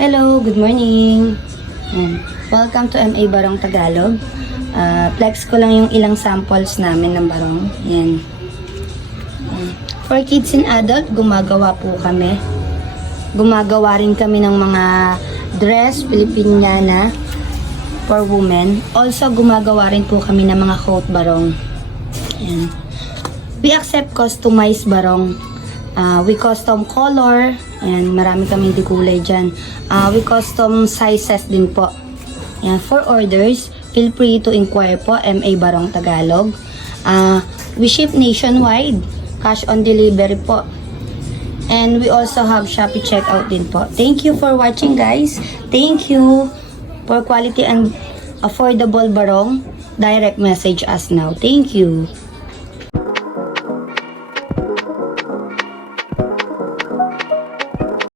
Hello, good morning. Welcome to MA Barong Tagalog. Flex ko lang yung ilang samples namin ng barong. Yan. For kids and adult, gumagawa po kami. Gumagawa rin kami ng mga dress, Filipiniana for women. Also, gumagawa rin po kami ng mga coat barong. Yan. We accept customized barong. We custom color and marami kaming kulay dyan. We custom sizes din po. Yan. For orders, feel free to inquire po, MA Barong Tagalog. We ship nationwide, cash on delivery po. And we also have Shopee checkout din po. Thank you for watching, guys. Thank you for quality and affordable barong. Direct message us now. Thank you.